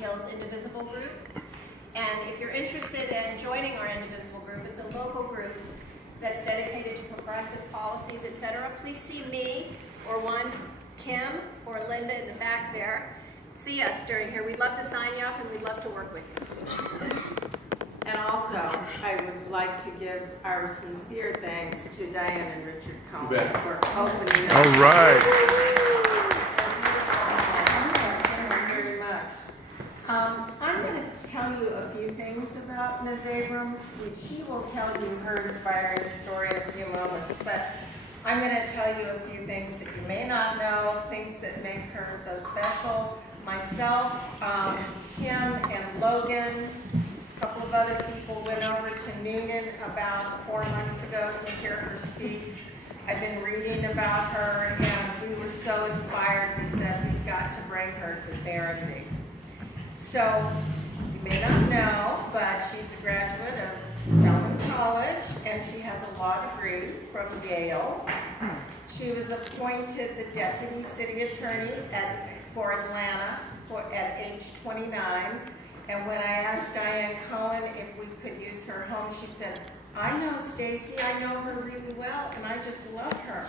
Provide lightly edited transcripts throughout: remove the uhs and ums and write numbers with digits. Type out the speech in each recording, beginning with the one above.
Hills Indivisible group. And if you're interested in joining our Indivisible group, it's a local group that's dedicated to progressive policies, etc. Please see me or one Kim or Linda in the back there. See us during here. We'd love to sign you up and we'd love to work with you. And also, I would like to give our sincere thanks to Diane and Richard Cohen for opening. All right. Thank you very much. I'm going to tell you a few things about Ms. Abrams. She will tell you her inspiring story in a few moments, but I'm going to tell you a few things that you may not know, things that make her so special. Myself, Kim, and Logan, a couple of other people went over to Noonan about 4 months ago to hear her speak. I've been reading about her, and we were so inspired, we said we've got to bring her to Serenity. So, you may not know, but she's a graduate of Spelman College, and she has a law degree from Yale. She was appointed the Deputy City Attorney for Atlanta at age 29. And when I asked Diane Cohen if we could use her home, she said, I know Stacey, I know her really well, and I just love her.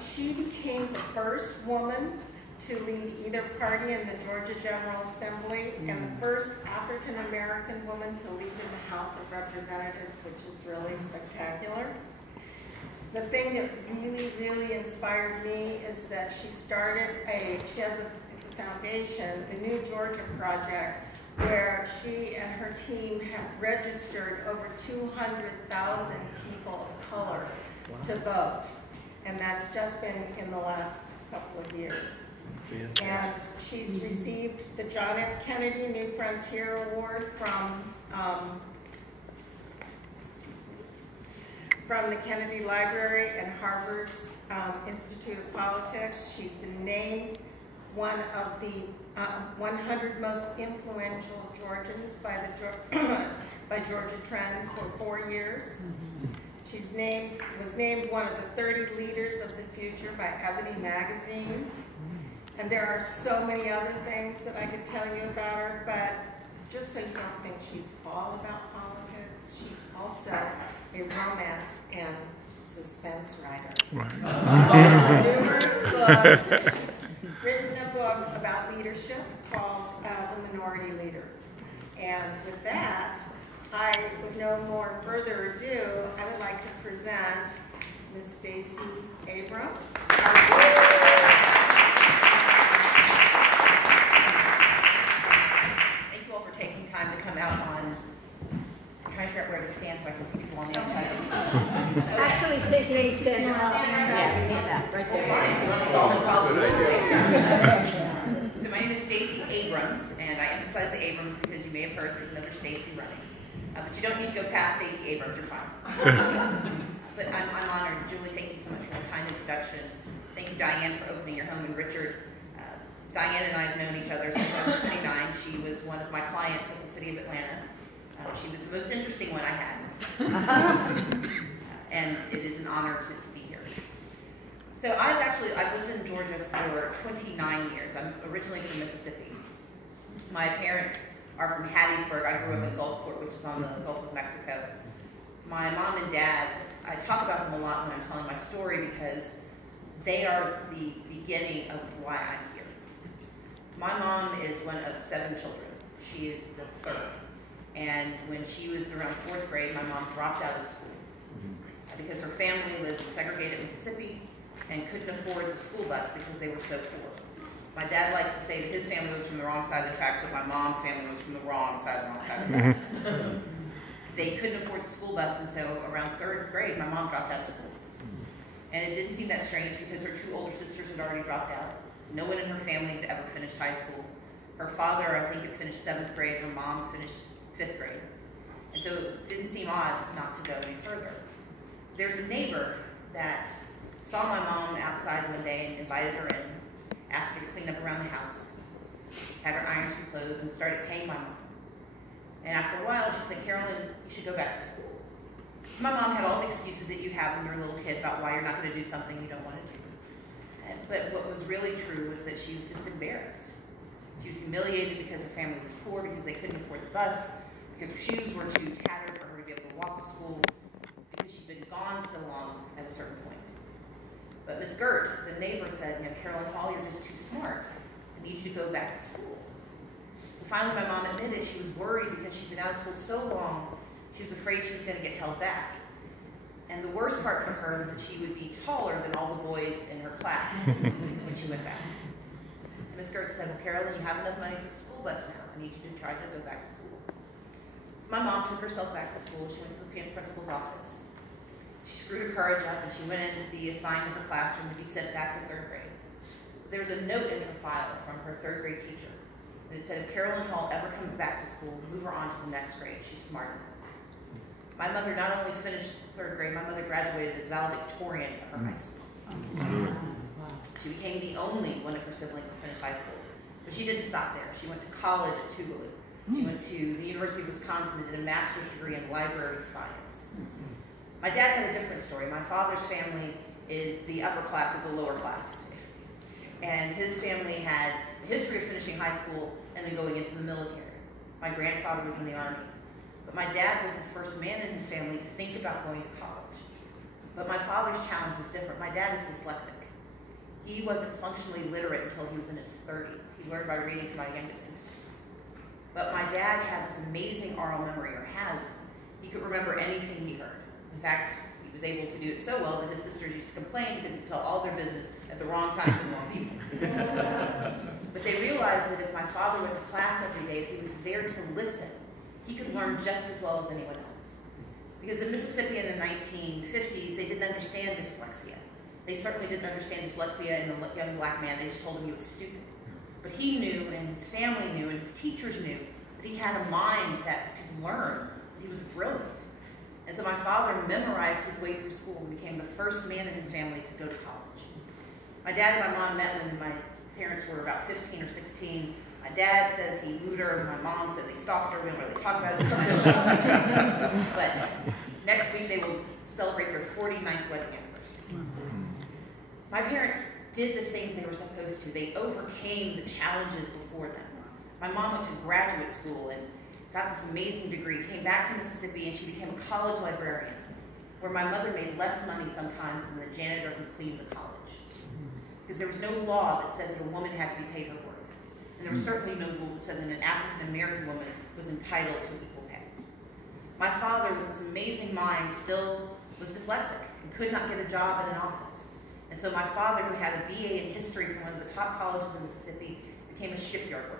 She became the first woman to lead either party in the Georgia General Assembly, and the first African-American woman to lead in the House of Representatives, which is really spectacular. The thing that really, really inspired me is that she started she has a foundation, the New Georgia Project, where she and her team have registered over 200,000 people of color to vote. And that's just been in the last couple of years. And she's received the John F. Kennedy New Frontier Award from the Kennedy Library and Harvard's Institute of Politics. She's been named one of the 100 most influential Georgians by Georgia Trend for 4 years. She's was named one of the 30 leaders of the future by Ebony magazine. And there are so many other things that I could tell you about her, but just so you don't think she's all about politics, she's also a romance and suspense writer. Right. Numerous books. Written a book about leadership called The Minority Leader. And with that, with no more further ado, I would like to present Ms. Stacey Abrams. Thank you all for taking time to come out on. I'm trying to figure out where to stand so I can see people on the outside. Actually, Stacey, you stand up. Yeah, stand up, right there. So my name is Stacey Abrams, and I emphasize the Abrams because you may have heard there's another Stacey running. But you don't need to go past Stacey Abrams, you're fine. But I'm honored. Julie, thank you so much for the kind introduction. Thank you, Diane, for opening your home, and Richard. Diane and I have known each other since I was 29. She was one of my clients at the City of Atlanta. She was the most interesting one I had. And it is an honor to be here. So I've lived in Georgia for 29 years. I'm originally from Mississippi. My parents are from Hattiesburg. I grew up in Gulfport, which is on the Gulf of Mexico. My mom and dad, I talk about them a lot when I'm telling my story because they are the beginning of why I'm here. My mom is one of 7 children. She is the third. And when she was around 4th grade, my mom dropped out of school because her family lived in segregated Mississippi and couldn't afford the school bus because they were so poor. My dad likes to say that his family was from the wrong side of the tracks, but my mom's family was from the wrong side of the tracks. They couldn't afford the school bus, and so around 3rd grade, my mom dropped out of school. And it didn't seem that strange because her 2 older sisters had already dropped out. No one in her family had ever finished high school. Her father, I think, had finished 7th grade. Her mom finished 5th grade. And so it didn't seem odd not to go any further. There's a neighbor that saw my mom outside one day and invited her in, asked her to clean up around the house, had her iron some clothes, and started paying my mom. And after a while, she said, Carolyn, you should go back to school. My mom had all the excuses that you have when you're a little kid about why you're not going to do something you don't want to do. But what was really true was that she was just embarrassed. She was humiliated because her family was poor, because they couldn't afford the bus, because her shoes were too tattered for her to be able to walk to school, because she'd been gone so long at a certain point. But Miss Gert, the neighbor, said, Carolyn Hall, you're just too smart. I need you to go back to school. So finally my mom admitted she was worried because she'd been out of school so long, she was afraid she was going to get held back. And the worst part for her was that she would be taller than all the boys in her class when she went back. And Miss Gert said, well, Carolyn, you have enough money for the school bus now. I need you to try to go back to school. So my mom took herself back to school. She went to the principal's office. She screwed her courage up and she went in to be assigned to her classroom to be sent back to 3rd grade. There was a note in her file from her 3rd grade teacher. And it said, if Carolyn Hall ever comes back to school, move her on to the next grade. She's smart enough. My mother not only finished 3rd grade, my mother graduated as valedictorian of her high school. She became the only one of her siblings to finish high school. But she didn't stop there. She went to college at Tougaloo. She went to the University of Wisconsin and did a master's degree in library science. My dad had a different story. My father's family is the upper class of the lower class. And his family had a history of finishing high school and then going into the military. My grandfather was in the Army. But my dad was the first man in his family to think about going to college. But my father's challenge was different. My dad is dyslexic. He wasn't functionally literate until he was in his 30s. He learned by reading to my youngest sister. But my dad had this amazing oral memory, or has. He could remember anything he heard. In fact, he was able to do it so well that his sisters used to complain because he could tell all their business at the wrong time to the wrong people. But they realized that if my father went to class every day, if he was there to listen, he could learn just as well as anyone else. Because in Mississippi in the 1950s, they didn't understand dyslexia. They certainly didn't understand dyslexia in a young black man. They just told him he was stupid. But he knew, and his family knew, and his teachers knew, that he had a mind that could learn. He was brilliant. And so my father memorized his way through school and became the first man in his family to go to college. My dad and my mom met when my parents were about 15 or 16. My dad says he wooed her, and my mom said they stalked her. We don't really talk about it too much. But next week they will celebrate their 49th wedding anniversary. My parents did the things they were supposed to. They overcame the challenges before them. My mom went to graduate school and got this amazing degree, came back to Mississippi, and she became a college librarian, where my mother made less money sometimes than the janitor who cleaned the college. Because there was no law that said that a woman had to be paid her worth. And there was certainly no rule that said that an African-American woman was entitled to equal pay. My father, with this amazing mind, still was dyslexic and could not get a job in an office. And so my father, who had a BA in history from one of the top colleges in Mississippi, became a shipyard worker.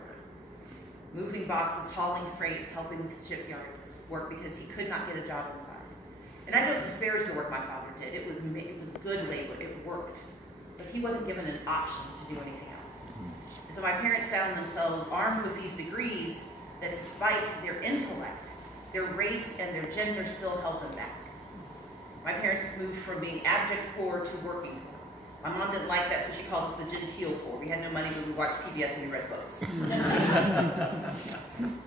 Moving boxes, hauling freight, helping with shipyard work because he could not get a job inside. And I don't disparage the work my father did. It was good labor. It worked. But he wasn't given an option to do anything else. And so my parents found themselves armed with these degrees that, despite their intellect, their race and their gender still held them back. My parents moved from being abject poor to working poor. My mom didn't like that, so she called us the genteel poor. We had no money, but we watched PBS and we read books.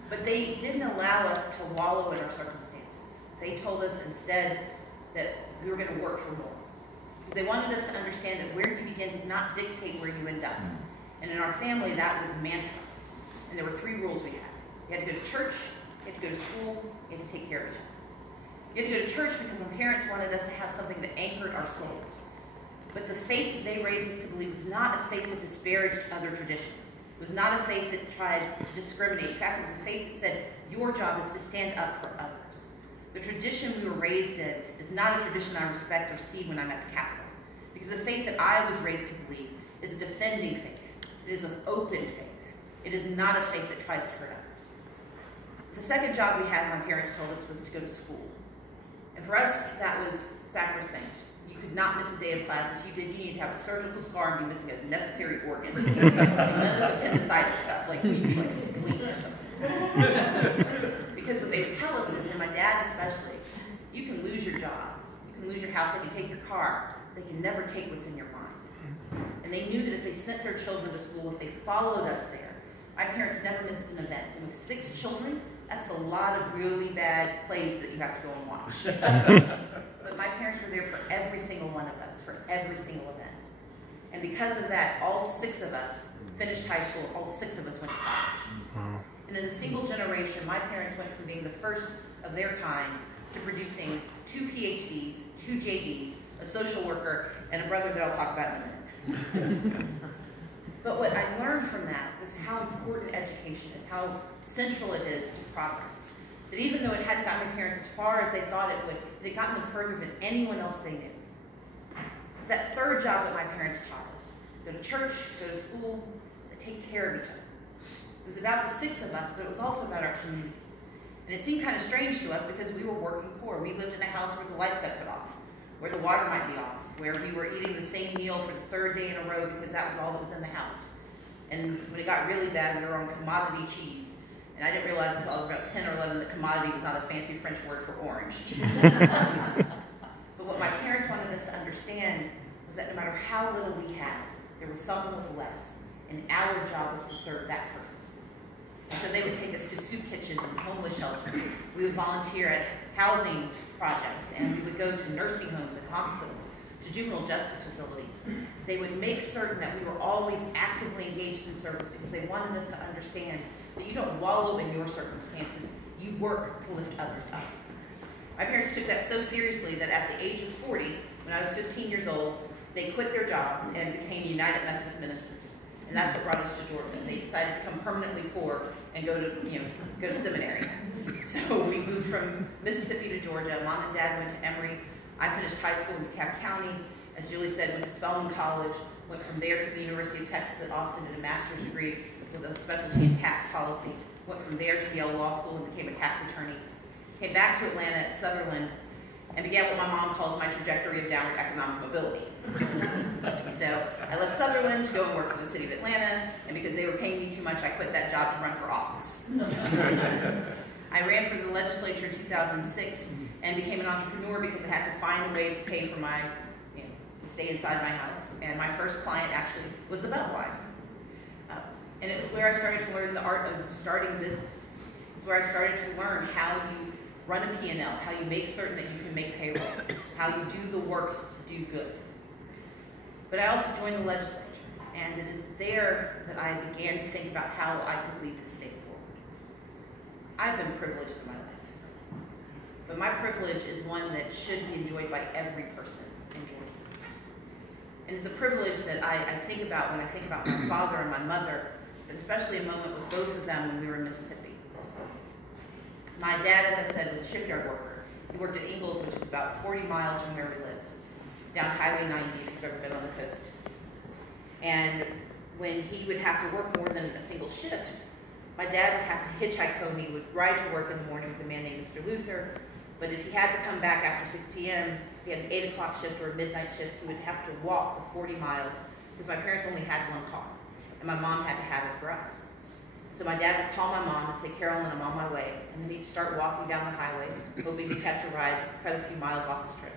But they didn't allow us to wallow in our circumstances. They told us instead that we were going to work for more. Because they wanted us to understand that where you begin does not dictate where you end up. And in our family, that was a mantra. And there were 3 rules we had. You had to go to church, you had to go to school, you had to take care of each other. You had to go to church because my parents wanted us to have something that anchored our souls. But the faith that they raised us to believe was not a faith that disparaged other traditions. It was not a faith that tried to discriminate. In fact, it was a faith that said, your job is to stand up for others. The tradition we were raised in is not a tradition I respect or see when I'm at the Capitol. Because the faith that I was raised to believe is a defending faith. It is an open faith. It is not a faith that tries to hurt others. The second job we had, my parents told us, was to go to school. And for us, that was sacrosanct. You could not miss a day of class. If you did, you needed to have a surgical scar and be missing a necessary organ. None of this appendicitis stuff, like you'd be like a spleen or something. Because what they would tell us is, and my dad especially, you can lose your job. You can lose your house. They can take your car. They can never take what's in your mind. And they knew that if they sent their children to school, if they followed us there, my parents never missed an event. And with 6 children, that's a lot of really bad plays that you have to go and watch. But my parents were there for every single one of us, for every single event. And because of that, all 6 of us finished high school, all 6 of us went to college. And in a single generation, my parents went from being the first of their kind to producing 2 PhDs, 2 JDs, a social worker, and a brother that I'll talk about in a minute. But what I learned from that was how important education is, how central it is to progress. That even though it hadn't gotten my parents as far as they thought it would, it had gotten them further than anyone else they knew. That third job that my parents taught us, go to church, go to school, and take care of each other. It was about the 6 of us, but it was also about our community. And it seemed kind of strange to us because we were working poor. We lived in a house where the lights got cut off, where the water might be off, where we were eating the same meal for the 3rd day in a row because that was all that was in the house. And when it got really bad, we were on commodity cheese. And I didn't realize until I was about 10 or 11 that commodity was not a fancy French word for orange. But what my parents wanted us to understand was that no matter how little we had, there was someone with less, and our job was to serve that person. And so they would take us to soup kitchens and homeless shelters. We would volunteer at housing projects, and we would go to nursing homes and hospitals, to juvenile justice facilities. They would make certain that we were always actively engaged in service because they wanted us to understand that you don't wallow in your circumstances, you work to lift others up. My parents took that so seriously that at the age of 40, when I was 15 years old, they quit their jobs and became United Methodist ministers. And that's what brought us to Georgia. They decided to become permanently poor and go to seminary. So we moved from Mississippi to Georgia. Mom and Dad went to Emory. I finished high school in DeKalb County. As Julie said, went to Spelman College, went from there to the University of Texas at Austin, did a master's degree with a specialty in tax policy. Went from there to Yale Law School and became a tax attorney. Came back to Atlanta at Sutherland and began what my mom calls my trajectory of downward economic mobility. So I left Sutherland to go and work for the city of Atlanta, and because they were paying me too much, I quit that job to run for office. I ran for the legislature in 2006 and became an entrepreneur because I had to find a way to pay for my, to stay inside my house. And my first client actually was the Bellwine. And it was where I started to learn the art of starting business. It's where I started to learn how you run a P&L, how you make certain that you can make payroll, how you do the work to do good. But I also joined the legislature, and it is there that I began to think about how I could lead the state forward. I've been privileged in my life, but my privilege is one that should be enjoyed by every person in Georgia. And it's a privilege that I think about when I think about my father and my mother, but especially a moment with both of them when we were in Mississippi. My dad, as I said, was a shipyard worker. He worked at Ingalls, which is about 40 miles from where we lived, down Highway 90, if you've ever been on the coast. And when he would have to work more than a single shift, my dad would have to hitchhike home. He would ride to work in the morning with a man named Mr. Luther, but if he had to come back after 6 p.m., if he had an 8 o'clock shift or a midnight shift, he would have to walk for 40 miles because my parents only had one car, and my mom had to have it for us. So my dad would call my mom and say, "Carolyn, I'm on my way." And then he'd start walking down the highway, hoping to catch a ride, cut a few miles off his trip.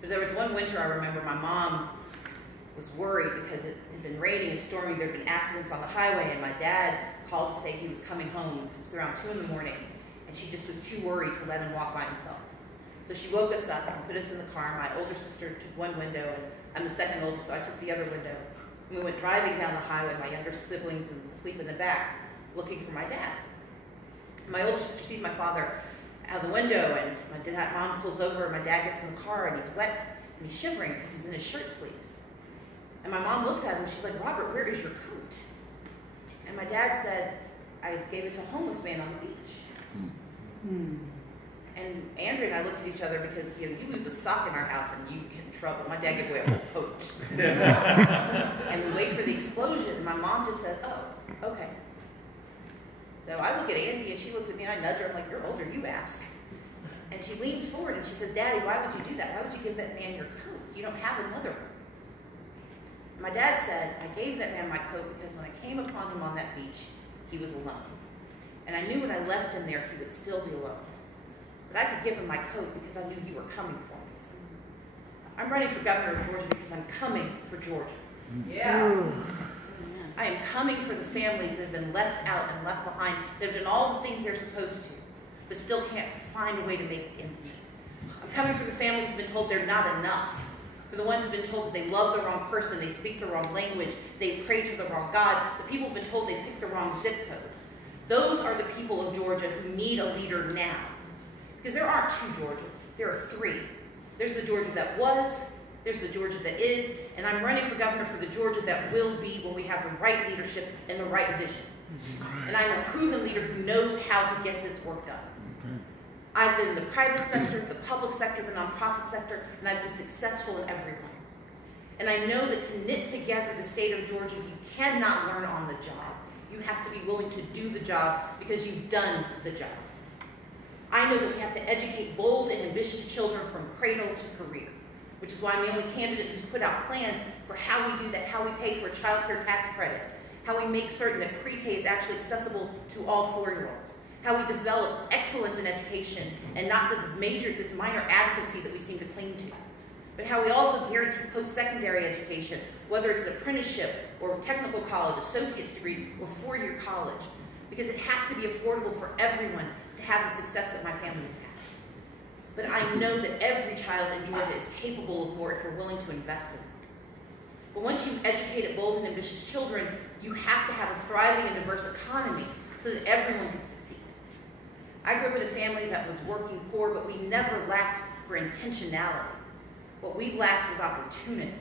But there was one winter I remember my mom was worried because it had been raining and stormy. There had been accidents on the highway, and my dad called to say he was coming home. It was around 2 in the morning, and she just was too worried to let him walk by himself. So she woke us up and put us in the car. My older sister took one window, and I'm the second oldest, so I took the other window. And we went driving down the highway, my younger siblings asleep in the back, looking for my dad. My older sister sees my father out the window, and my mom pulls over, and my dad gets in the car, and he's wet, and he's shivering because he's in his shirt sleeves. And my mom looks at him, and she's like, "Robert, where is your coat?" And my dad said, "I gave it to a homeless man on the beach." And Andrea and I looked at each other because you lose a sock in our house and you get in trouble. My dad gave away a whole coat. And we wait for the explosion, and my mom just says, "Oh, okay." So I look at Andy, and she looks at me, and I nudge her. I'm like, "You're older, you ask." And she leans forward, and she says, "Daddy, why would you do that? Why would you give that man your coat? You don't have another one." My dad said, "I gave that man my coat because when I came upon him on that beach, he was alone. And I knew when I left him there, he would still be alone. But I could give him my coat because I knew you were coming for me. I'm running for governor of Georgia because I'm coming for Georgia. Yeah. I am coming for the families that have been left out and left behind, that have done all the things they're supposed to, but still can't find a way to make ends meet. I'm coming for the families who've been told they're not enough, for the ones who've been told that they love the wrong person, they speak the wrong language, they pray to the wrong God, the people who've been told they picked the wrong zip code. Those are the people of Georgia who need a leader now. Because there aren't two Georgias, there are three. There's the Georgia that was, there's the Georgia that is, and I'm running for governor for the Georgia that will be when we have the right leadership and the right vision. And I'm a proven leader who knows how to get this work done. I've been in the private sector, the public sector, the nonprofit sector, and I've been successful in every one. And I know that to knit together the state of Georgia, you cannot learn on the job. You have to be willing to do the job because you've done the job. I know that we have to educate bold and ambitious children from cradle to career, which is why I'm the only candidate who's put out plans for how we do that, how we pay for a child care tax credit, how we make certain that pre-K is actually accessible to all 4-year-olds, how we develop excellence in education and not this minor adequacy that we seem to cling to, but how we also guarantee post-secondary education, whether it's an apprenticeship or technical college, associate's degree, or 4-year college, because it has to be affordable for everyone to have the success that my family has had. But I know that every child in Georgia is capable of more if we're willing to invest in them. But once you've educated bold and ambitious children, you have to have a thriving and diverse economy so that everyone can succeed. I grew up in a family that was working poor, but we never lacked for intentionality. What we lacked was opportunity.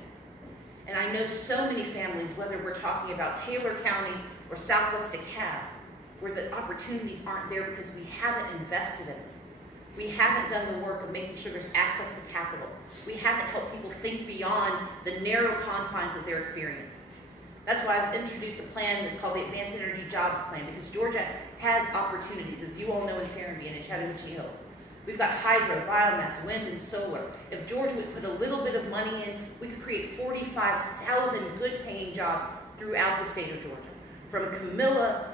And I know so many families, whether we're talking about Taylor County or Southwest DeKalb, where the opportunities aren't there because we haven't invested in them. We haven't done the work of making sure there's access to capital. We haven't helped people think beyond the narrow confines of their experiences. That's why I've introduced a plan that's called the Advanced Energy Jobs Plan, because Georgia has opportunities, as you all know in Serenbe and in Chattahoochee Hills. We've got hydro, biomass, wind, and solar. If Georgia would put a little bit of money in, we could create 45,000 good-paying jobs throughout the state of Georgia. From Camilla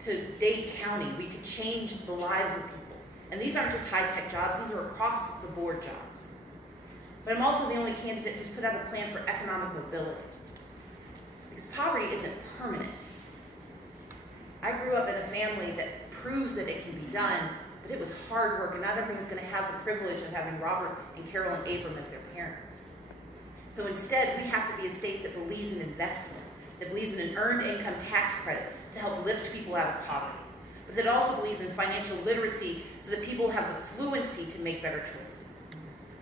to Dade County, we could change the lives of people. And these aren't just high-tech jobs, these are across-the-board jobs. But I'm also the only candidate who's put out a plan for economic mobility. Because poverty isn't permanent. I grew up in a family that proves that it can be done, but it was hard work, and not everyone's going to have the privilege of having Robert and Carolyn Abrams as their parents. So instead, we have to be a state that believes in investment, that believes in an earned income tax credit to help lift people out of poverty, but that also believes in financial literacy so that people have the fluency to make better choices.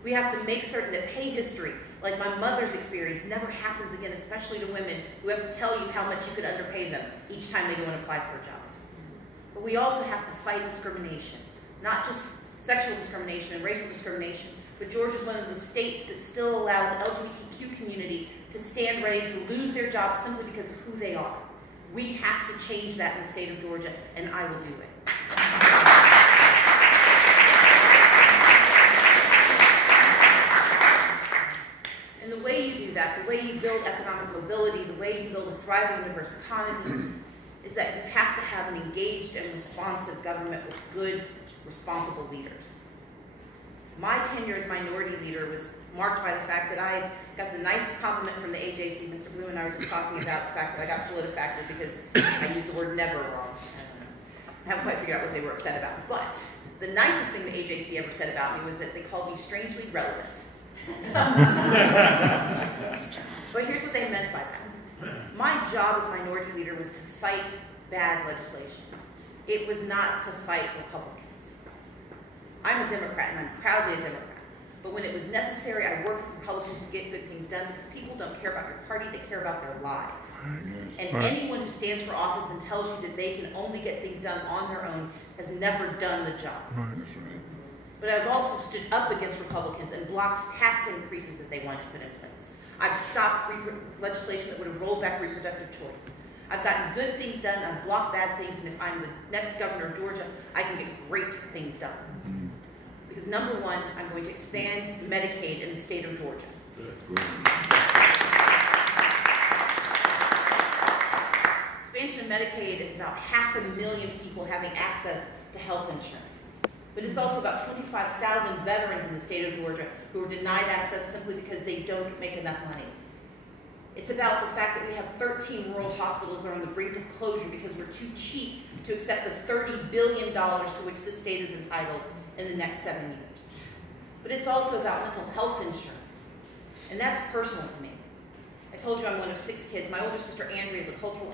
We have to make certain that pay history, like my mother's experience, never happens again, especially to women who have to tell you how much you could underpay them each time they go and apply for a job. But we also have to fight discrimination, not just sexual discrimination and racial discrimination, but Georgia is one of the states that still allows the LGBTQ community to stand ready to lose their jobs simply because of who they are. We have to change that in the state of Georgia, and I will do it. And the way you do that, the way you build economic mobility, the way you build a thriving and diverse economy, is that you have to have an engaged and responsive government with good, responsible leaders. My tenure as minority leader was marked by the fact that I got the nicest compliment from the AJC. Mr. Bloom and I were just talking about the fact that I got PolitiFactor because I used the word never wrong. I haven't quite figured out what they were upset about. But the nicest thing the AJC ever said about me was that they called me strangely relevant. But here's what they meant by that. My job as minority leader was to fight bad legislation. It was not to fight Republicans. I'm a Democrat, and I'm proudly a Democrat. But when it was necessary, I worked with Republicans to get good things done because people don't care about your party, they care about their lives. And anyone who stands for office and tells you that they can only get things done on their own has never done the job. But I've also stood up against Republicans and blocked tax increases that they wanted to put in place. I've stopped legislation that would have rolled back reproductive choice. I've gotten good things done, and I've blocked bad things, and if I'm the next governor of Georgia, I can get great things done. Because number one, I'm going to expand Medicaid in the state of Georgia. Expansion of Medicaid is about 500,000 people having access to health insurance. But it's also about 25,000 veterans in the state of Georgia who are denied access simply because they don't make enough money. It's about the fact that we have 13 rural hospitals that are on the brink of closure because we're too cheap to accept the $30 billion to which this state is entitled in the next 7 years. But it's also about mental health insurance. And that's personal to me. I told you I'm one of 6 kids. My older sister Andrea is a cultural